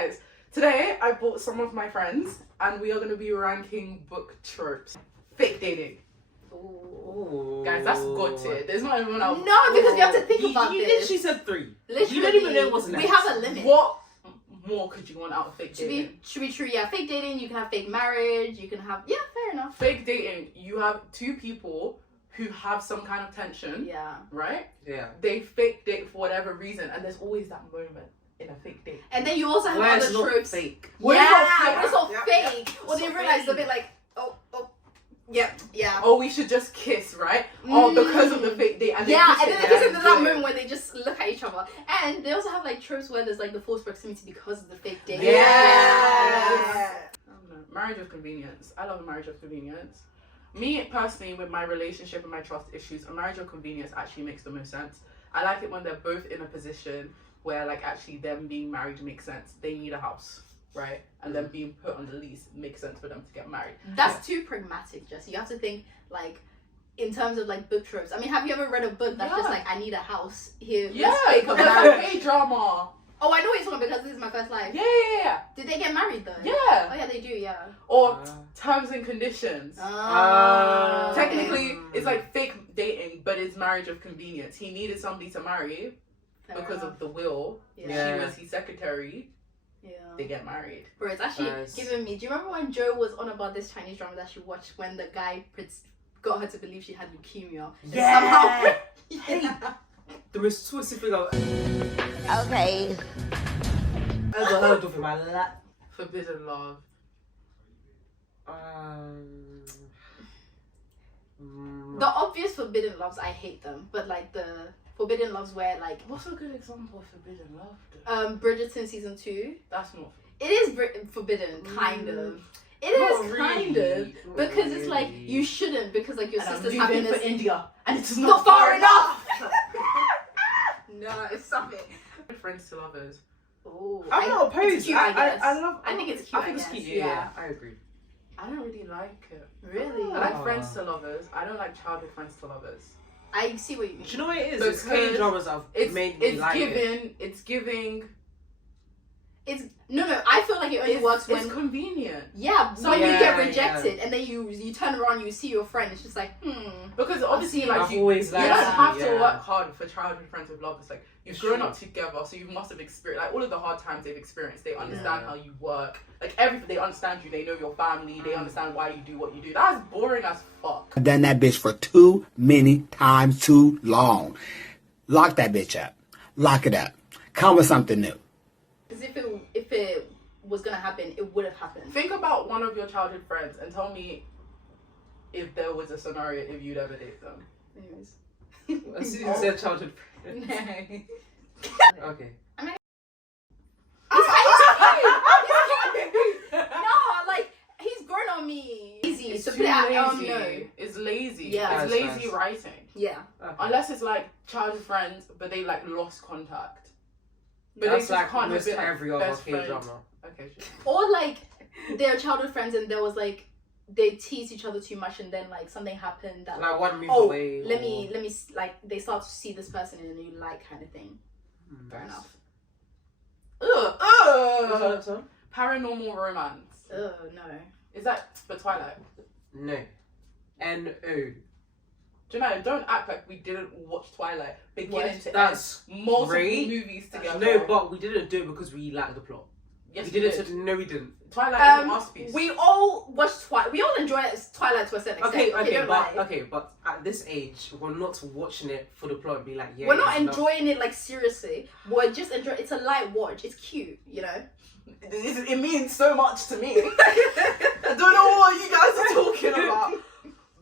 Guys, today I brought some of my friends and we are going to be ranking book tropes. Fake dating. Ooh. Guys, that's got it. There's not even No, because we have to think about this. She said 3. Literally, You don't even know what's next. We have a limit. What more could you want out of fake dating? Should be true, yeah. Fake dating, you can have fake marriage, you can have... Yeah, fair enough. Fake dating, you have two people who have some kind of tension, Yeah. right? Yeah. They fake date for whatever reason, and there's always that moment in a fake date. And then you also have Where other it's not tropes. fake. Where Yeah, it's not it's fake. all fake. Or It's they not realize a fake. bit like, yeah. Oh, we should just kiss, right? Oh, because of the fake date. And Yeah, they and then kiss there's it that good. moment where they just look at each other. And they also have like tropes where there's like the false proximity because of the fake date. Yeah. Yeah. I don't know. Marriage of convenience. I love a marriage of convenience. Me personally, with my relationship and my trust issues, a marriage of convenience actually makes the most sense. I like it when they're both in a position where like actually them being married makes sense. They need a house, right? And them being put on the lease makes sense for them to get married. That's too pragmatic, Jess. You have to think like in terms of like book tropes. I mean, have you ever read a book that's just like, I need a house here? Yeah, let's fake a there's marriage. like drama. Oh, I know what you're talking about because this is my first life. Yeah. Did they get married though? Yeah. Oh yeah, they do. Yeah. Or terms and conditions. Technically, it's like fake dating, but it's marriage of convenience. He needed somebody to marry because of the will. Yeah. She was his secretary. Yeah. They get married. Bro, it's actually Nice. giving me. Do you remember when Joe was on about this Chinese drama that she watched when the guy got her to believe she had leukemia? And Yeah. somehow. The most twisted thing I've Okay. ever heard of in my life. Forbidden love. The obvious forbidden loves, I hate them. But like the forbidden loves where like What's a good example of forbidden love? Though? Bridgerton season 2. That's not. It is forbidden, kind of. It is kind of because it's like you shouldn't because like your sister's happiness. for India, and it's Not far enough. No, stop it. Friends to lovers. Oh, I'm not opposed. It's cute, I guess. I love. I think it's cute. I think it's guess. cute. Yeah, I agree. I don't really like it. Really? I like friends to lovers. I don't like childhood friends to lovers. I see what you mean. Do you know what it is? So It's K-dramas that have made me like it. It's giving. It's no. I feel like it only works when it's convenient. yeah, So when you yeah, get rejected and then you turn around, you see your friend. It's just like Because obviously, like I've you always don't liked have to yeah. work hard for childhood friends with lovers. Like you've It's grown true. up together, so you must have experienced like all of the hard times they've experienced. They understand how you work. Like everything, they understand you. They know your family. They understand why you do what you do. That's boring as fuck. I've done that bitch for too many times too long. Lock that bitch up. Lock it up. Come with something new. because if it was gonna happen, it would have happened. Think about one of your childhood friends and tell me if there was a scenario if you'd ever date them. Anyways. As soon as you said childhood friend. No. Okay. No, like he's grown on me. Easy. It's So too put it out. lazy. No. It's lazy. Yeah. It's Nice, lazy nice. writing. Yeah. Okay. Unless it's like childhood friends, but they like lost contact. But That's they just like can't almost have been, like, every other best friends. K-drama. Okay, sure. Or like they're childhood friends and there was like they tease each other too much and then like something happened that Like one move oh away. let me like they start to see this person in a new light kind of thing. Fair enough. What's that song? Paranormal romance. No. Is that for Twilight? No. N-O. Do you know, don't act like we didn't watch Twilight beginning to That's end. Multiple great. movies together. No, but we didn't do it because we liked the plot. yes, we did it. No, we didn't. Twilight is a masterpiece. We all watched Twilight. We all enjoy Twilight to a certain extent. But at this age, we're not watching it for the plot and be like, yeah. We're not it's enjoying it like seriously. We're just enjoying. It's a light watch. It's cute, you know. It means so much to me. I don't know what you guys are talking about.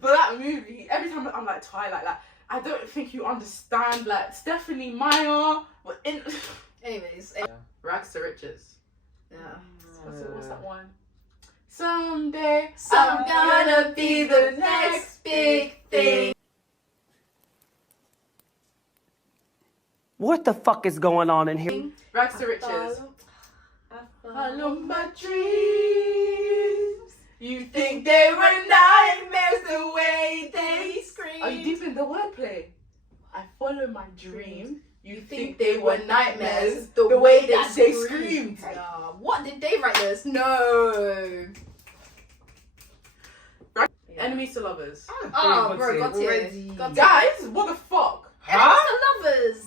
But that movie, every time I'm like Twilight, like I don't think you understand like Stephanie Meyer. Anyways, Rags to Riches. yeah. What's that one? Someday I'm gonna be the next big thing. What the fuck is going on in here? Rags to Riches. Follow my dreams. You think they were nightmares the way they scream. Are you deep in the wordplay? I follow my dream. You think they were nightmares the way that they screamed. No. What did they write this? No. Right? Yeah. Enemies to lovers. Oh, bro, got it. Got it. Guys, what the fuck? Enemies to lovers.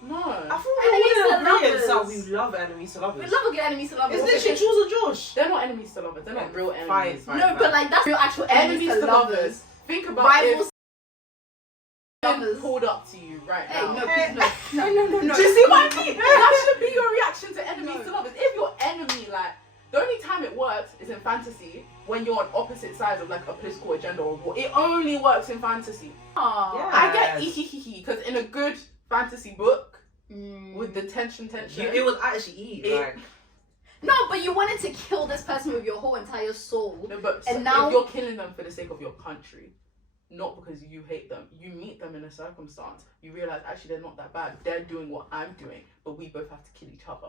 No. I thought Enemies we to all agree lovers. so we love enemies to lovers. We love a good enemies to lovers. It's literally Jules or Josh. They're not enemies to lovers. They're not real enemies. Fine. No, but like that's real actual Enemies to lovers. Think about Rivals. if Lovers. pulled up to you right Hey, now. no, please, no. Do you see what I mean? That should be your reaction to enemies No. to lovers. If your enemy, like, the only time it works is in fantasy when you're on opposite sides of like a political agenda or war. It only works in fantasy. Aww. Yeah. I get because in a good fantasy book Mm. with the tension, It was actually eat. Like, No, but you wanted to kill this person with your whole entire soul. no, but And now- if you're killing them for the sake of your country, not because you hate them, you meet them in a circumstance, you realize actually they're not that bad. They're doing what I'm doing, but we both have to kill each other.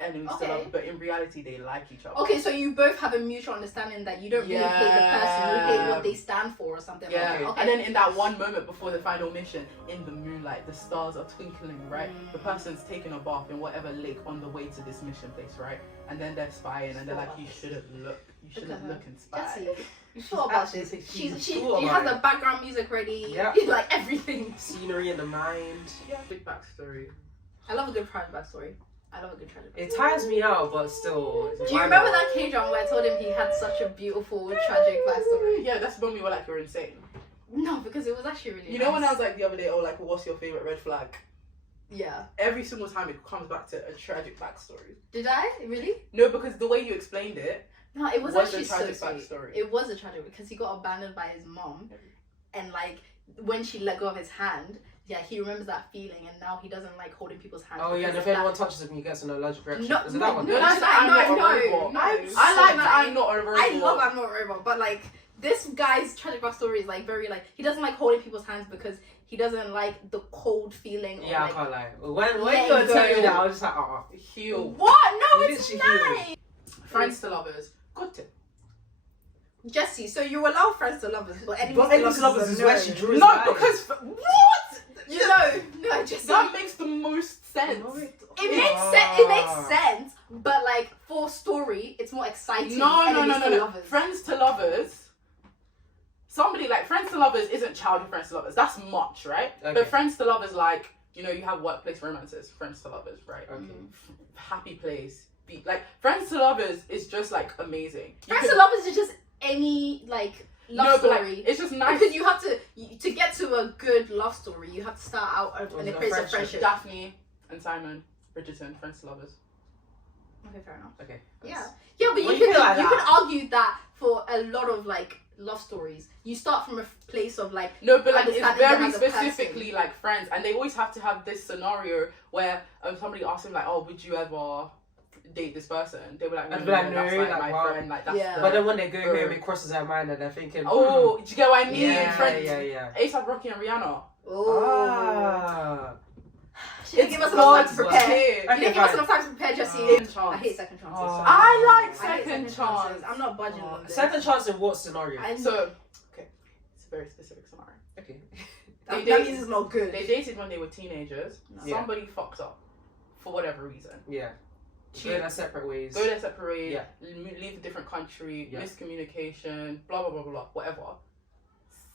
Enemies to Okay. love, but in reality they like each other. Okay, so you both have a mutual understanding that you don't really hate the person, you hate what they stand for or something Yeah, like that. Okay. and then in that one moment before the final mission, in the moonlight, the stars are twinkling, right? Mm. The person's taking a bath in whatever lake on the way to this mission place, right? And then they're spying, and they're like, "You shouldn't look. You shouldn't look and spy." Jesse, you thought about actually this. thinking She thought has about the background music ready. Yeah. Like everything. scenery in the mind. Yeah, big backstory. I love a good tragic backstory. I love a good tragic backstory. It tires me out, but still. Do you remember that K-drama where I told him he had such a beautiful tragic backstory? Yeah, that's when we were like, "You're insane." No, because it was actually really You know when I nice. was like the other day, "Oh, like, what's your favorite red flag?" Yeah. Every single time it comes back to a tragic backstory. Did I? Really? No, because the way you explained it, No, it was Was actually a tragic so sweet. backstory. It was a tragic because he got abandoned by his mom, and like when she let go of his hand, yeah, he remembers that feeling, and now he doesn't like holding people's hands. Oh yeah, and because if of anyone that. touches him, he gets an allergic reaction. No, Is it that one? no, no, that's no, I'm not a no, robot. no. I So like nice. that I'm not a robot. I love I'm not a robot, but like this guy's tragic backstory is like very like he doesn't like holding people's hands because he doesn't like the cold feeling. Yeah, of, I like, can't lie. When let you were go. telling me that, I was just like, oh. Heal. what? No, It it's literally nice. Friends to lovers. Good tip. Jesse, so you allow friends to lovers, but enemies But to enemies to lovers is where she drew his No, line. because what? You know, no, Jesse. That makes the most sense. It makes sense. It makes sense, but like for story, it's more exciting. No. Enemies to lovers. Friends to lovers. Somebody like friends to lovers isn't childhood friends to lovers. That's much, right? Okay. But friends to lovers, like, you know, you have workplace romances. Friends to lovers, right? Okay. Happy place. Like friends to lovers is just like amazing. You Friends could- to lovers is just any like love no, but story. like, it's just nice. Because you have to get to a good love story, you have to start out in With a a place of friendship. friendship. Daphne and Simon, Bridgerton, friends to lovers. Okay, fair enough. Okay. Yeah, yeah, but When you you could feel like you that- could argue that for a lot of like love stories, you start from a place of like No, but like it's understanding them very as a person. specifically like friends, and they always have to have this scenario where somebody asks them like, "Oh, would you ever date this person?" They were like, I'd "No, be like, no, no, that's like like, my wow. friend." Like that's Yeah. the, But then when they go Bro. home, it crosses their mind and they're thinking, oh, do you get what I mean? yeah, Friends. yeah. ASAP Rocky and Rihanna. Oh, Ah. she didn't give us enough time to prepare. here. You didn't give us enough time to prepare, Jesse. Second chance. I hate second chances. Oh. I like I hate second chance. I'm not budging on this. Second chance in what scenario? So, okay, it's a very specific scenario. Okay. that they- means it's not good. They dated when they were teenagers. No. Yeah. Somebody fucked up for whatever reason. Yeah. She- Go their separate ways. Go their separate ways, Yeah. leave a different country, Yeah. miscommunication, blah blah blah blah blah, whatever.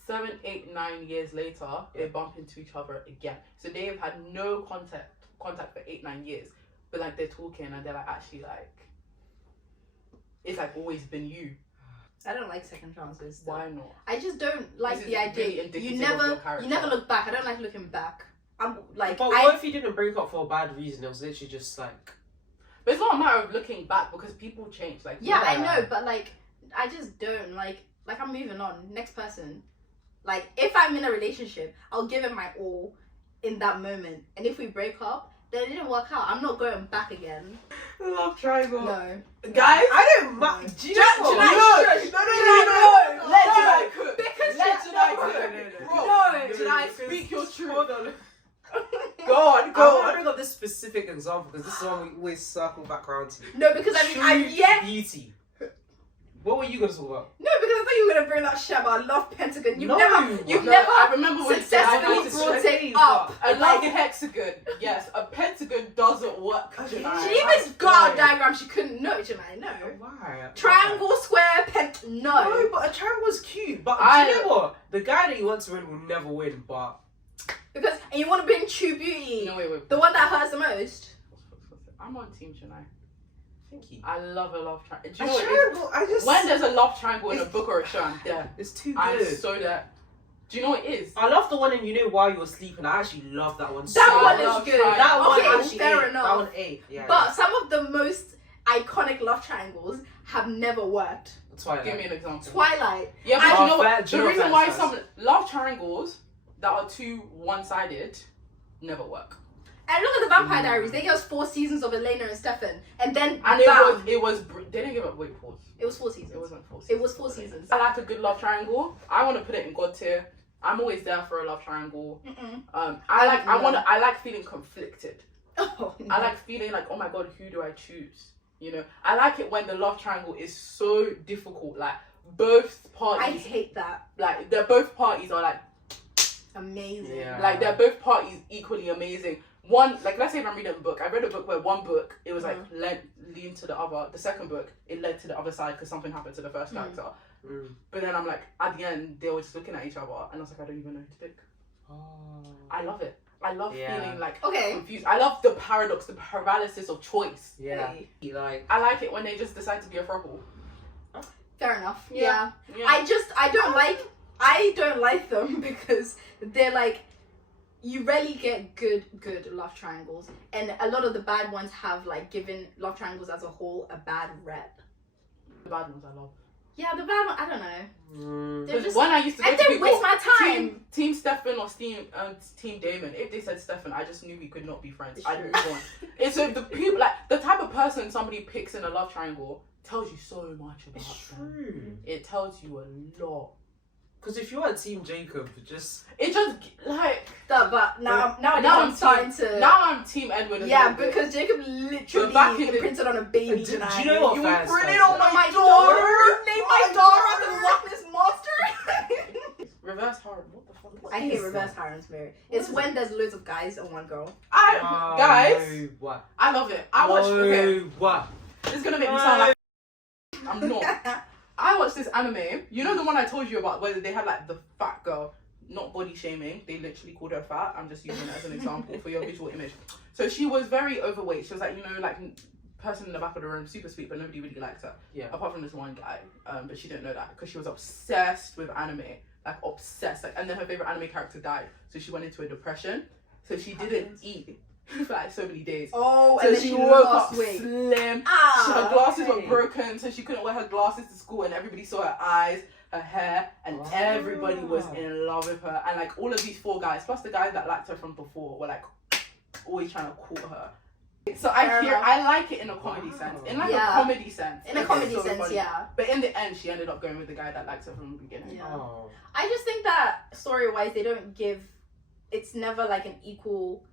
7, 8, 9 years later, they bump into each other again. So they have had no contact for 8, 9 years, but like they're talking and they're like actually like it's like always been you. I don't like second chances. though. Why not? I just don't like This the is idea. really indicative You of never, your character. you never look back. I don't like looking back. I'm like, But what if you didn't break up for a bad reason? It was literally just like. But it's not a matter of looking back because people change. Like yeah, I Yeah. know, but like, I just don't like I'm moving on. Next person. Like, if I'm in a relationship, I'll give it my all in that moment. And if we break up, then it didn't work out. I'm not going back again. love triangle. No. Guys, I don't mind. Do you know what? no. Let Jedi cook. Because Let she- Jedi no. cook. No. Jedi, speak your truth. Hold on. Go on, I go want to on. bring up this specific example because this is one we always circle back around to. No, because I mean, I'm True yet. beauty. What were you gonna talk about? No, because I thought you were gonna bring that shit about love pentagon. You've No. never I remember when successfully I brought say, it up. I like a hexagon. Yes, a pentagon doesn't work. Okay. Janai. She even got a diagram she couldn't know, Janai. No. Why? Triangle, square, no. No, but a triangle's cute. But do you know what? The guy that you want to win will never win. But Because and you want to bring True Beauty, No, wait. the one that hurts the most. I'm on Team Janai. thank you. I love a love triangle. Do A you know what it triangle. I is? just When there's a love triangle in a book or a show, I'm there. it's too I'm good. so there. Do you know what it is? I love the one in You Know While You Were Sleeping. I actually love that one. That so one much. is good. That one Okay, actually fair ate. enough. That one ate. Yeah. But some of the most iconic love triangles have never worked. Twilight. Give me an example. Twilight. Yeah, but you know fair- what? do you The know reason what why fair some love triangles that are too one-sided never work. And look at the Vampire Diaries. They gave us 4 seasons of Elena and Stefan, and then And bam, it was they didn't give up. Wait, pause. it was 4 seasons. It wasn't 4 seasons. It was 4 seasons. I like a good love triangle. I want to put it in God tier. I'm always there for a love triangle. I like feeling conflicted. Oh, I like feeling like, oh my god, who do I choose? You know, I like it when the love triangle is so difficult. Like both I parties, hate that. like they're both parties are like Amazing. Yeah. like they're both parties equally amazing. One, like let's say if I'm reading a book, I read a book where one book it was like leaned to the other. The second book it led to the other side because something happened to the first character. But then I'm like, at the end they were just looking at each other, and I was like, I don't even know who to pick. Oh. I love it. I love Yeah. feeling like Okay. confused. I love the paradox, the paralysis of choice. Yeah. Like. I like it when they just decide to be a throuple. Fair enough. Yeah. Yeah. I don't like them because they're like, you rarely get good love triangles, and a lot of the bad ones have like given love triangles as a whole a bad rep. The bad ones I love. Yeah, the bad one, I don't know. They're just, When I used to I go to didn't people, waste my time. Team Stefan or Team Damon. If they said Stefan, I just knew we could not be friends. It's I'd true. move on. It's so the people like the type of person somebody picks in a love triangle tells you so much about It's them. true. It tells you a lot. Because if you're a Team Jacob, just It just like But now I'm I'm starting to. now I'm Team Edward. a Yeah, little bit. because Jacob literally back in the- imprinted on a baby Do tonight. you know what You fans imprinted does? on my daughter. Name my daughter after the Loch Ness monster. Reverse harem. What the fuck? I hate is reverse that? harems very. It's when there's loads of guys and one girl. Guys, No, what? I love it. I watched. Okay, What? this is gonna make me sound like I'm not. I watched this anime. You know the one I told you about where they had like the fat girl, not body shaming. They literally called her fat. I'm just using it as an example for your visual image. So she was very overweight. She was like, you know, like person in the back of the room, super sweet, but nobody really liked her. Yeah. Apart from this one guy. But she didn't know that because she was obsessed with anime. Like obsessed. Like, and then her favorite anime character died. So she went into a depression. So she didn't eat for like so many days. Oh, So and then she she woke lost up weight. slim. Ah, Her glasses were okay. broken, so she couldn't wear her glasses to school, and everybody saw her eyes, her hair, and everybody was in love with her. And like all of these 4 guys, plus the guys that liked her from before, were like always trying to court her. So Fair enough. I like it in a comedy sense. In like Yeah. a comedy sense. In a Like, comedy it's so sense, funny. yeah. But in the end, she ended up going with the guy that liked her from the beginning. Yeah. Oh. I just think that story-wise, they don't give. It's never like an equal.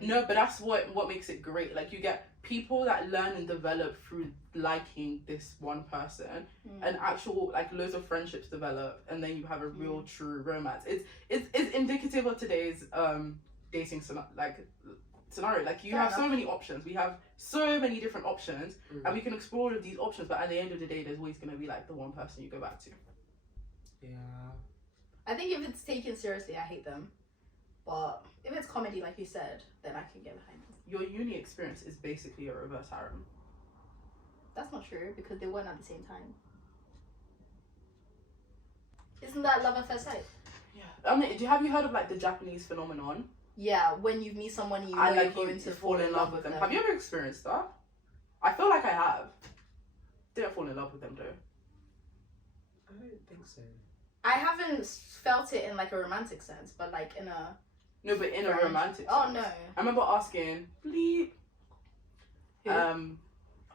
No, but that's what makes it great. Like you get people that learn and develop through liking this one person, and actual like loads of friendships develop, and then you have a real true romance. It's indicative of today's dating scenario. Like you Fair have so enough. many options. We have so many different options, and we can explore all of these options. But at the end of the day, there's always gonna be like the one person you go back to. Yeah. I think if it's taken seriously, I hate them. But if it's comedy, like you said, then I can get behind them. Your uni experience is basically a reverse harem. That's not true because they weren't at the same time. Isn't that love at first sight? Yeah. I mean, have you heard of like the Japanese phenomenon? Yeah, when you meet someone you know I you're like going you to to fall in love with them. them. Have you ever experienced that? I feel like I have. Didn't fall in love with them though. I don't think so. I haven't felt it in like a romantic sense, but like in a. No, but in a Friend. romantic Oh sense. no! I remember asking, bleep. Who? I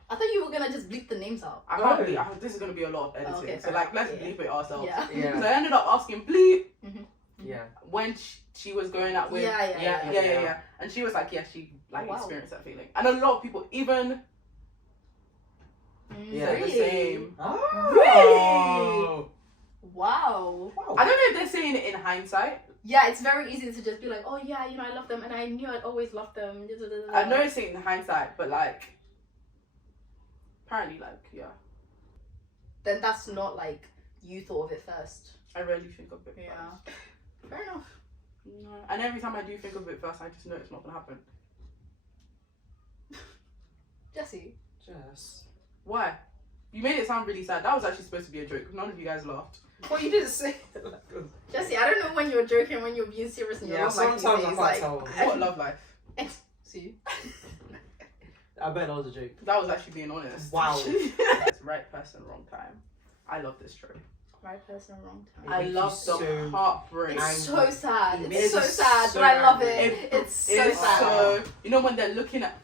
I thought you were gonna just bleep the names out. can't No. believe this is gonna be a lot of editing. Okay, so fair like, enough. let's Yeah. bleep it ourselves. Yeah. Yeah. So I ended up asking bleep Yeah. when she was going out with. Yeah. And she was like, yeah, she like Wow. experienced that feeling. And a lot of people, even Yeah. the same. Oh. Wow. I don't know if they're saying it in hindsight. Yeah, it's very easy to just be like, oh yeah, you know, I love them, and I knew I'd always love them. I know it's saying it in hindsight, but like, apparently, like, yeah. Then that's not like you thought of it first. I rarely think of it Yeah. first. Fair enough. No. And every time I do think of it first, I just know it's not gonna happen. Jesse. Jess. Why? You made it sound really sad. That was actually supposed to be a joke. None of you guys laughed. Well, you didn't say it like that. Jesse, I don't know when you're joking, when you're being serious in your Yeah, love life sometimes these I days, can't like, tell. What love life? See? I bet that was a joke. That was actually being honest. Wow. It's right person, wrong time. I love this trope. Right person, wrong time. I makes love you the so heartbreak. It's so sad. It It's so is sad, so but I love angry. it. It's so It's sad. so, you know when they're looking at,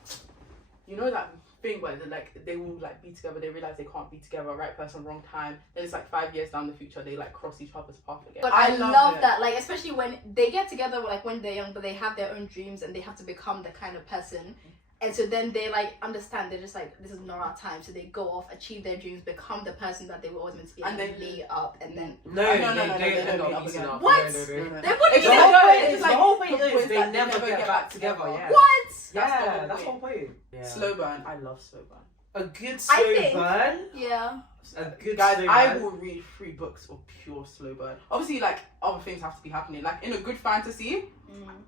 you know that thing where they're like, they will like be together, they realize they can't be together, right person, wrong time. Then it's like 5 years down the future, they like cross each other's path again. But I love it. that, like, especially when they get together, like when they're young, but they have their own dreams and they have to become the kind of person. And so then they like understand, they're just like, this is not our time. So they go off, achieve their dreams, become the person that they were always meant to be, And and then- lay up, and then No, they they don't end meet up up meeting again. up. What? No. they wouldn't It's even the whole know point. it. It's The like, whole point the is point they that never get back together. Yeah. What? That's Yeah, the whole that's the point. whole point. Yeah. Slow burn. I love slow burn. A good I slow think- burn. Yeah. A good Guys, slow I burn. will read 3 books of pure slow burn. Obviously, like, other things have to be happening. Like, in a good fantasy,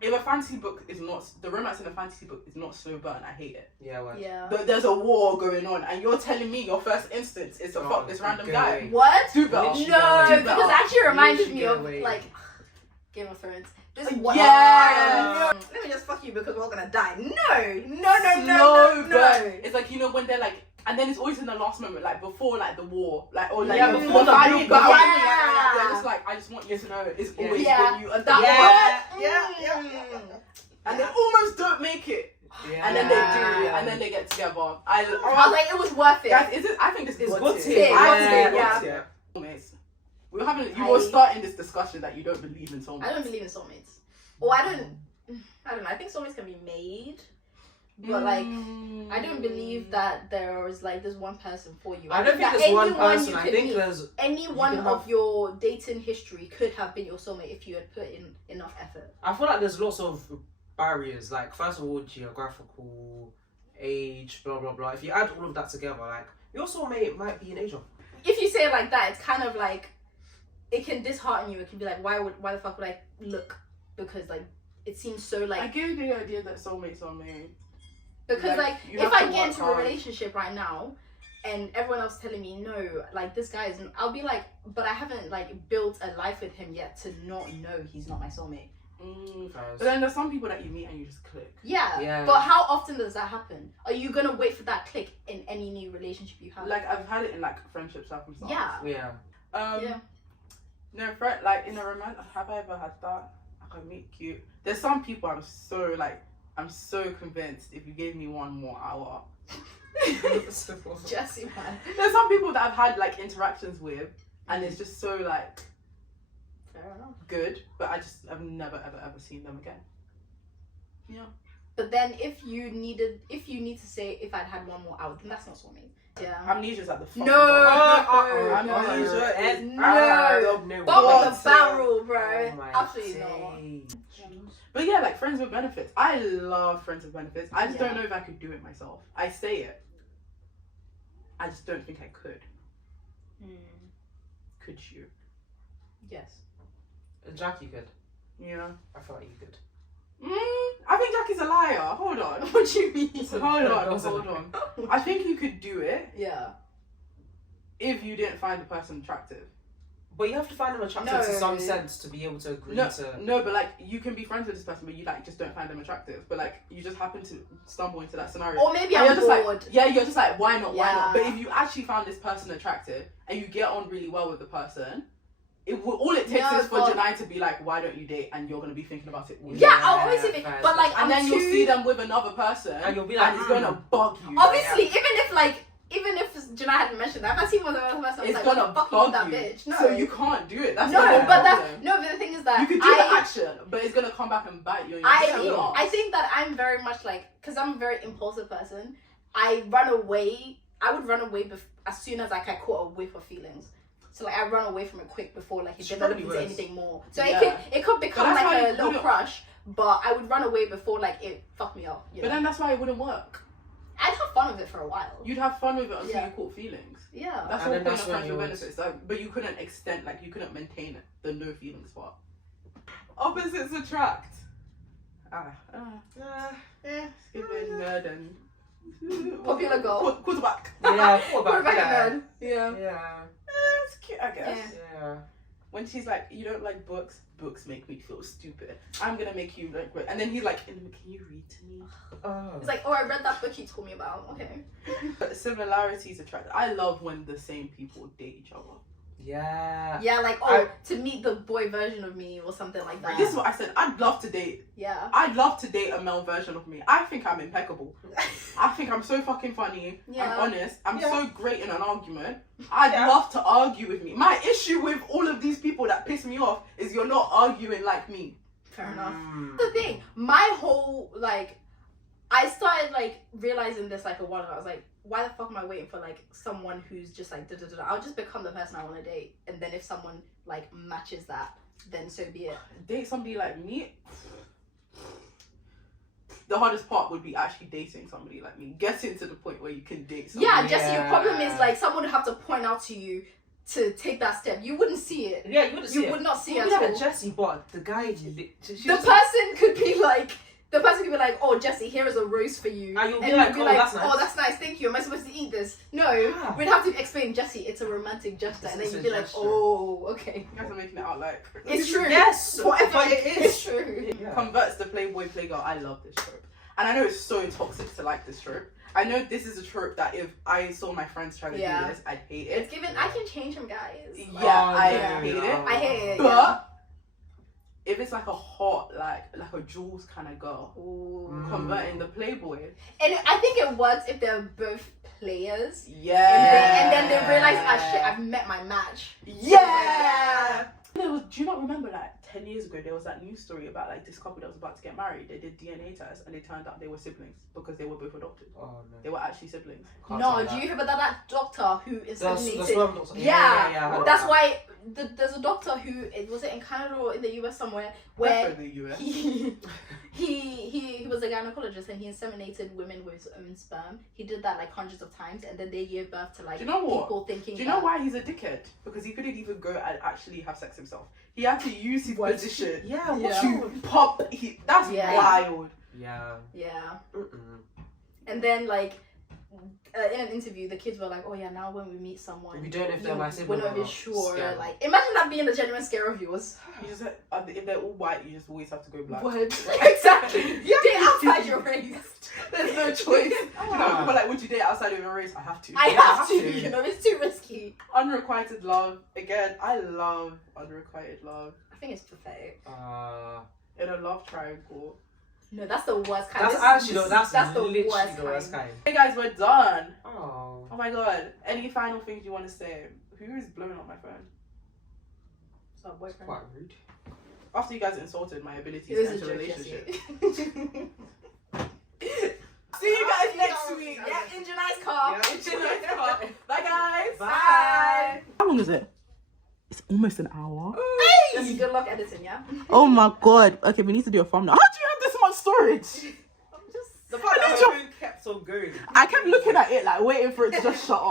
if a fantasy book is not, the romance in a fantasy book is not slow burn, I hate it. Yeah, well. Yeah. There's a war going on, and you're telling me your first instance is to Oh, fuck this random go guy. away. What? Do better. Literally. No, Do because better. it actually reminded Literally me get of away. like Game of Thrones. Just Yeah. Let me just fuck you because we're all gonna die. No. Slow burn. It's like, you know, when they're like, and then it's always in the last moment, like before like the war, like or like Yeah, before before the the final big battle. battle. They're just like, I just want you to know, it's always Yeah. been you. And That that and they almost don't make it, Yeah. and then they do, and then they get together. I was like, it was worth it. Guys, is it? I think this is It's good good tier. tier. I Yeah. think Yeah. it's good tier. Mates. We're having. You were starting this discussion that you don't believe in soulmates. I don't believe in soulmates. Or I don't know. I think soulmates can be made, but like I don't believe that there is like there's one person for you. I don't think that there's one anyone person. you I could think meet, there's. any you one can of have- your dating history could have been your soulmate if you had put in enough effort. I feel like there's lots of barriers. Like first of all, geographical, age, blah blah blah. If you add all of that together, like your soulmate might be in Asia. If you say it like that, it's kind of like it can dishearten you. It can be like, why the fuck would I look? Because like it seems so I like get the idea that soulmates are made. because like you if have I to get work into a hard. relationship right now and everyone else telling me no, like this guy isn't, I'll be like, but I haven't like built a life with him yet to not know he's not my soulmate. But then there's some people that you meet and you just click. Yeah, Yeah. but how often does that happen? Are you gonna wait for that click in any new relationship you have? Like I've had it in like friendship circumstances. yeah. Yeah. Yeah. No, like in a romance, have I ever had that? I can meet cute. There's some people I'm so convinced if you gave me 1 more hour. Jesse, man. There's some people that I've had like interactions with, and it's just so like Fair enough. good, but I've never ever seen them again. Yeah. But then if you need to say if I'd had 1 more hour, then that's not soulmate. Yeah. Amnesia's at the fucking No. bottom. No. Amnesia is No. Bottom What? of the barrel, bro. Oh my Absolutely not. days. But yeah, like friends with benefits. I love friends with benefits. I just Yeah. don't know if I could do it myself. I say it. I just don't think I could. Could you? Yes. Jackie could. Yeah. I feel like you could. I think Jackie's a liar. Hold on. What do you mean? Hold on. I think you could do it Yeah. if you didn't find the person attractive. But you have to find them attractive No. to some sense to be able to agree to. No, but like you can be friends with this person, but you like just don't find them attractive. But like you just happen to stumble into that scenario. Or maybe And I'm you're just bored. like, yeah, you're just like, why not? Why not? Yeah. But if you actually found this person attractive and you get on really well with the person, all it takes No, is for but- Janai to be like, why don't you date? And you're gonna be thinking about it all Yeah, day. I'll always say fair, but like And I'm then too... you'll see them with another person, And you'll be like, it's gonna bug you. Obviously, even if Janai hadn't mentioned that, if I see one of the other person, I was It's like, gonna what the fuck bug is that you. bitch? No. So you can't do it. That's no, the whole but problem. the thing is that You could do the action, but it's gonna come back and bite you. In your I think that I'm very much like, because I'm a very impulsive person, I run away I would run away as soon as like I caught a whiff of feelings. So like I run away from it quick before like it developed into anything more. So it could become like a little crush, but I would run away before like it fucked me up. But then that's why it wouldn't work. I'd have fun with it for a while. You'd have fun with it until you caught feelings. Yeah. That's the whole point of friendship benefits. Like, but you couldn't you couldn't maintain the no feelings part. Opposites attract. It's giving nerd and popular girl. Quarterback. Yeah, Quarterback yeah. nerd. Yeah. Yeah. It's cute, I guess. Yeah. When she's like, you don't like books make me feel stupid. I'm gonna make you like, and then he's like, can you read to me? Oh. It's like, oh, I read that book you told me about. Okay. But similarities attract. I love when the same people date each other. Yeah. Yeah, like to meet the boy version of me or something like that. This is what I said. I'd love to date. Yeah. I'd love to date a male version of me. I think I'm impeccable. I think I'm so fucking funny. Yeah. I'm honest. I'm so great in an argument. I'd love to argue with me. My issue with all of these people that piss me off is you're not arguing like me. Fair enough. The thing, my whole like, I started like realizing this like a while ago. I was like, why the fuck am I waiting for like someone who's just like da-da-da-da? I'll just become the person I want to date, and then if someone like matches that, then so be it. Date somebody like me. The hardest part would be actually dating somebody like me. Getting to the point where you can date somebody. Yeah, Jesse, your problem is like someone would have to point out to you to take that step. You wouldn't see it. Yeah, you wouldn't see it. You would not see it Yeah, at all. Jesse, but the guy... The person could be like, oh, Jesse, here is a rose for you. And you'll be like, oh, that's nice. Oh, that's nice, thank you. Am I supposed to eat this? No, we'd have to explain, Jesse, it's a romantic gesture. And then you'd be like, oh, okay. You guys are making it out like... It's true. Yes, whatever. but it is. It's true. Yeah. Converts to Playboy Playgirl. I love this trope. And I know it's so toxic to like this trope. I know this is a trope that if I saw my friends trying to do this, I'd hate it. It's given, I can change him, guys. Yeah, I hate it. I hate it. But if it's like a hot, like a Jules kind of girl, converting the Playboy. And I think it works if they're both players. Yeah. And then they realize, ah shit, I've met my match. Yeah. Do you not remember like 10 years ago there was that news story about like this couple that was about to get married? They did DNA tests and it turned out they were siblings because they were both adopted. Oh no. They were actually siblings. No, do you hear about that doctor who inseminated? The sperm doctor. Yeah. That's why there's a doctor who was it in Canada or in the US somewhere where the US. he was a gynecologist and he inseminated women with his own sperm. He did that like hundreds of times and then they gave birth to like people thinking. Do you know why he's a dickhead? Because he couldn't even go and actually have sex himself. He had to use his position to pop. That's wild. Yeah. Yeah. And then like in an interview, the kids were like, "Oh yeah, now when we meet someone, we don't know if they're my sibling. We're not even sure." Like, imagine that being a genuine scare of yours. You just if they're all white, you just always have to go black. What? Exactly. Date outside your race. There's no choice. You know, people are like, would you date outside of your race? I have to. I have to. You know, it's too risky. Unrequited love. Again, I love unrequited love. I think it's pathetic. In a love triangle. No, that's the worst kind. That's the worst kind. Hey guys, we're done. Oh my god. Any final things you want to say? Who is blowing up my phone? It's our boyfriend. Quite rude. After you guys insulted my ability to enter a relationship. See you guys next week. Yeah, Indianized car. Bye guys. Bye. How long is it? It's almost an hour. Hey! Good luck editing, yeah? Oh my god. Okay, we need to do a thumbnail. How do you have this much storage? The fact that her phone kept on going. I kept looking at it like waiting for it to just shut off.